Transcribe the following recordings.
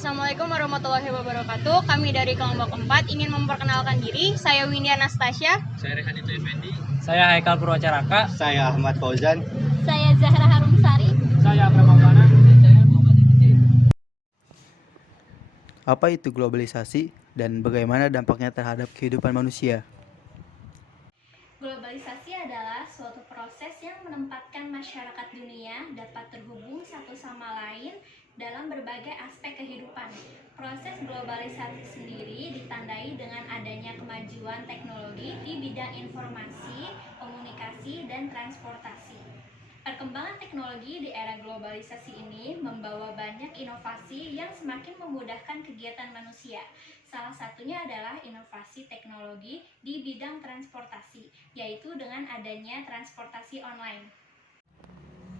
Assalamualaikum warahmatullahi wabarakatuh. Kami dari kelompok 4 ingin memperkenalkan diri. Saya Windy Anastasia. Saya Rehan Itu Effendi. Saya Haikal Purwacaraka. Saya Ahmad Fauzan. Saya Zahra Harumsari. Saya Abram Maulana. Saya Muhammad Idris. Apa itu globalisasi dan bagaimana dampaknya terhadap kehidupan manusia? Globalisasi adalah suatu proses yang menempatkan masyarakat dunia dapat terhubung satu sama lain dalam berbagai aspek kehidupan. Proses globalisasi sendiri ditandai dengan adanya kemajuan teknologi di bidang informasi, komunikasi, dan transportasi. Perkembangan teknologi di era globalisasi ini membawa banyak inovasi yang semakin memudahkan kegiatan manusia. Salah satunya adalah inovasi teknologi di bidang transportasi, yaitu dengan adanya transportasi online.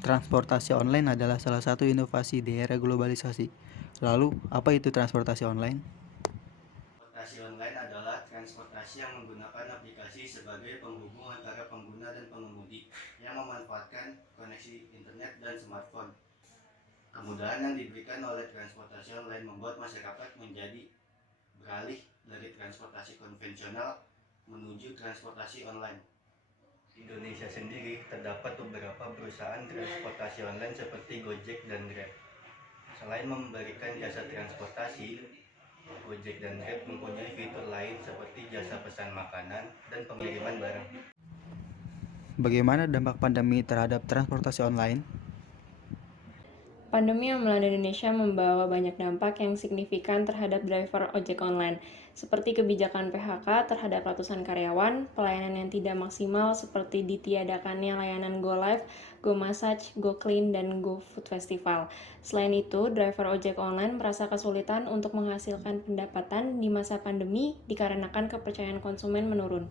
Transportasi online adalah salah satu inovasi di era globalisasi. Lalu, apa itu transportasi online? Transportasi online adalah transportasi yang menggunakan aplikasi sebagai penghubung antara pengguna dan pengemudi yang memanfaatkan koneksi internet dan smartphone. Kemudahan yang diberikan oleh transportasi online membuat masyarakat menjadi beralih dari transportasi konvensional menuju transportasi online. Di Indonesia sendiri terdapat beberapa perusahaan transportasi online seperti Gojek dan Grab. Selain memberikan jasa transportasi, Gojek dan Grab mempunyai fitur lain seperti jasa pesan makanan dan pengiriman barang. Bagaimana dampak pandemi terhadap transportasi online? Pandemi yang melanda Indonesia membawa banyak dampak yang signifikan terhadap driver ojek online, seperti kebijakan PHK terhadap ratusan karyawan, pelayanan yang tidak maksimal seperti ditiadakannya layanan GoLive, GoMassage, GoClean, dan GoFood Festival. Selain itu, driver ojek online merasa kesulitan untuk menghasilkan pendapatan di masa pandemi dikarenakan kepercayaan konsumen menurun.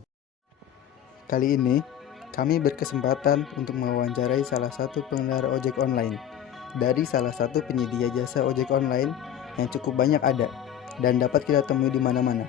Kali ini, kami berkesempatan untuk mewawancarai salah satu pengendara ojek online dari salah satu penyedia jasa ojek online yang cukup banyak ada dan dapat kita temui di mana-mana.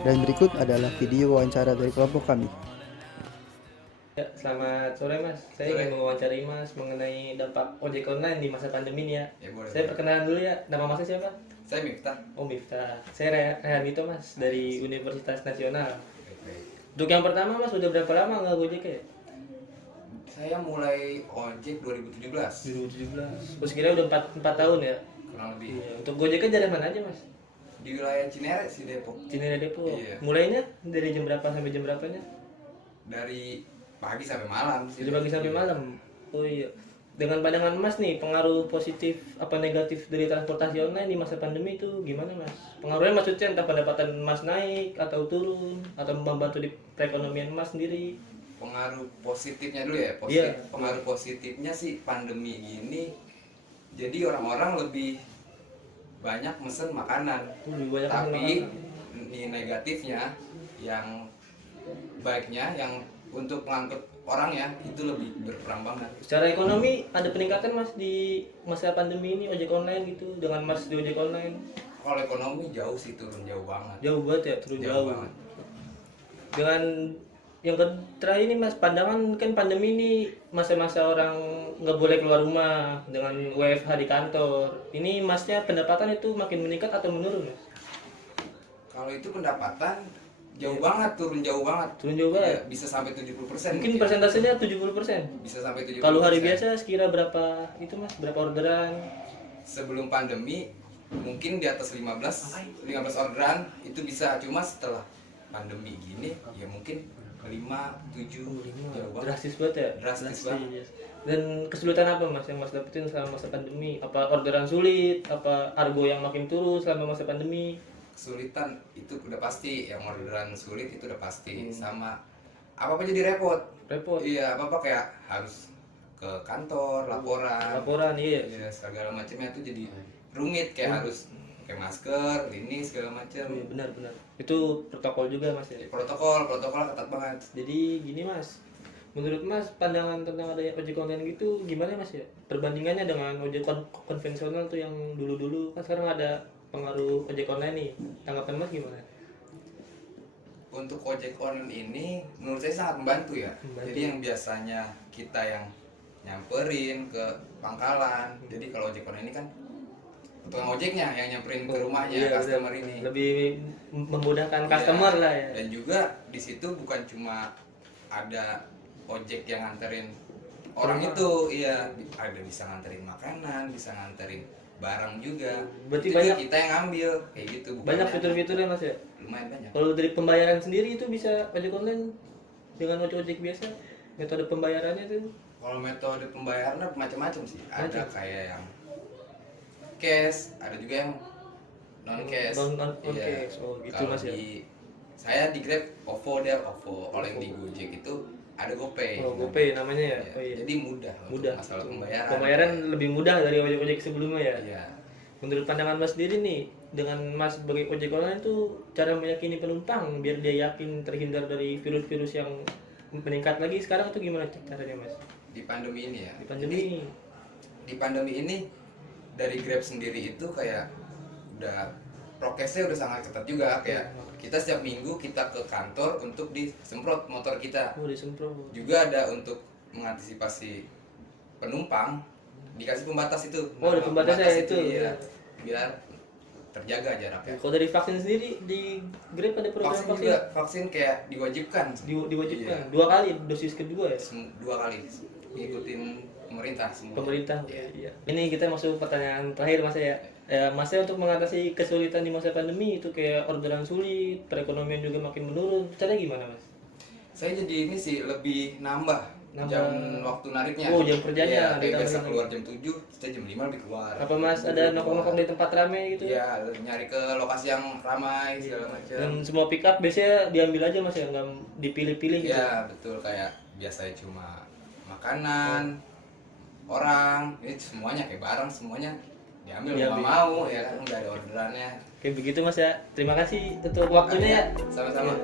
Dan berikut adalah video wawancara dari kelompok kami. Ya, selamat sore Mas. Saya ingin mewawancarai Mas mengenai dampak ojek online di masa pandemi ini ya. Boleh. Saya perkenalan dulu ya. Nama Masnya siapa? Saya Miftah. Oh, Miftah. Saya Rehan Itu Mas dari Universitas Nasional. Untuk yang pertama Mas, udah berapa lama nggak Gojek ya? Saya mulai ojek 2017. 2017. Terus kira udah 4 tahun ya? Kurang lebih. Iya. Untuk Gojeknya dari mana aja Mas? Di wilayah Cinere sih, Depok. Cinere Depok. Iya. Mulainya dari jam berapa sampai jam berapanya? Dari pagi sampai malam sih. Dari pagi sampai malam. Oh iya. Dengan pandangan Mas nih, pengaruh positif apa negatif dari transportasi online di masa pandemi itu gimana Mas? Pengaruhnya maksudnya entah pendapatan Mas naik atau turun atau membantu di perekonomian Mas sendiri? Pengaruh positifnya dulu ya. Iya. Pengaruh positifnya sih pandemi ini jadi orang-orang lebih banyak mesen makanan. Lebih banyak Tapi makanan. ini negatifnya, yang baiknya yang untuk mengangkut orang ya itu lebih berperan banget. Secara ekonomi ada peningkatan Mas di masa pandemi ini ojek online gitu dengan Mas di ojek online? Kalau ekonomi jauh sih, turun jauh banget. Jauh banget ya, turun jauh. Banget. Dengan yang terakhir ini Mas, pandangan kan pandemi ini masa-masa orang nggak boleh keluar rumah dengan WFH di kantor. Ini Masnya pendapatan itu makin meningkat atau menurun Mas? Kalau itu pendapatan jauh banget, turun jauh banget. Turun jauh banget. Ya, bisa sampai 70%. Mungkin persentasenya 70%. Bisa sampai 70%. Kalau hari biasa sekira berapa itu Mas? Berapa orderan? Sebelum pandemi mungkin di atas 15 orderan itu bisa, cuma setelah pandemi gini ya mungkin 5, 7 jauh banget. Drastis banget ya? Drastis banget. Dan kesulitan apa Mas yang Mas dapetin selama masa pandemi? Apa orderan sulit? Apa argo yang makin turun selama masa pandemi? Kesulitan itu udah pasti, yang orderan sulit itu udah pasti. Sama apa-apa jadi repot. Repot. Iya, apa-apa kayak harus ke kantor, laporan, iya. ya, segala macamnya itu jadi rumit, kayak harus pakai masker, ini segala macam. Iya, benar. Itu protokol juga Mas ya. Protokol ketat banget. Jadi gini Mas, menurut Mas pandangan tentang adanya ojek online gitu gimana Mas ya? Perbandingannya dengan ojek konvensional tuh yang dulu-dulu, kan sekarang ada pengaruh ojek online nih. Tanggapan Mas gimana? Untuk ojek online ini menurut saya sangat membantu ya. Membantu. Jadi yang biasanya kita yang nyamperin ke pangkalan, jadi kalau ojek online ini kan tukang ojeknya yang nyamperin ke rumahnya Iya, customer udah. ini. Lebih memudahkan Iya. customer lah ya. Dan juga di situ bukan cuma ada ojek yang nganterin orang Rumah. itu, iya, ada bisa nganterin makanan, bisa nganterin barang juga. Berarti Itu banyak- kita yang ngambil kayak gitu. Banyak bukannya- fitur-fiturnya Mas ya. lumayan banyak. Kalau dari pembayaran sendiri itu bisa ojek online dengan ojek biasa. Metode pembayarannya tuh Kalau metode pembayarannya macam-macam sih. Ada Macam. kayak yang cash, ada juga yang non cash. Non cash. Oh gitu Kalau Mas ya. saya di Grab OVO deh, OVO. Kalau yang di Gojek itu ada GoPay. Oh, GoPay namanya ya. Iya, Oh iya. Jadi mudah, untuk Mudah. masalah pembayaran. Pembayaran lebih mudah dari ojek-ojek sebelumnya ya. Iya. Menurut pandangan Mas sendiri nih, dengan Mas sebagai ojek online itu cara meyakini penumpang biar dia yakin terhindar dari virus-virus yang meningkat lagi sekarang itu gimana caranya Mas? Di pandemi ini ya. Di pandemi Jadi, ini. di pandemi ini dari Grab sendiri itu kayak udah prokesnya udah sangat ketat juga, kayak kita setiap minggu kita ke kantor untuk disemprot motor kita. Oh disemprot. Juga ada untuk mengantisipasi penumpang dikasih pembatas itu. Oh, ada pembatasnya itu, iya. ya. Biar terjaga jaraknya. Kalau dari vaksin sendiri di Grab ada program Vaksin vaksin, juga, vaksin kayak diwajibkan. diwajibkan Iya. 2 kali dosis kedua ya. 2 kali ngikutin pemerintah semua. Pemerintah. Iya. Iya. Ini kita masuk pertanyaan terakhir Mas ya. Mas untuk mengatasi kesulitan di masa pandemi itu kayak orderan sulit, perekonomian juga makin menurun. Caranya gimana Mas? Saya jadi ini sih lebih nambah jam waktu nariknya. Oh, jam kerjanya Iya, kayak ditambahin. biasa keluar jam 7, saya jam 5 lebih keluar. Apa Mas ada nongkrong-nongkrong di tempat ramai gitu? Iya, nyari ke lokasi yang ramai segala macam. Dan semua pick up biasanya diambil aja Mas ya, nggak dipilih-pilih gitu. Iya, betul, kayak biasanya cuma makanan, orang, ini semuanya kayak barang semuanya diambil Diambil. mau mau ya kan udah ada orderannya. Kayak begitu Mas ya. Terima kasih untuk waktunya ya. Sama-sama.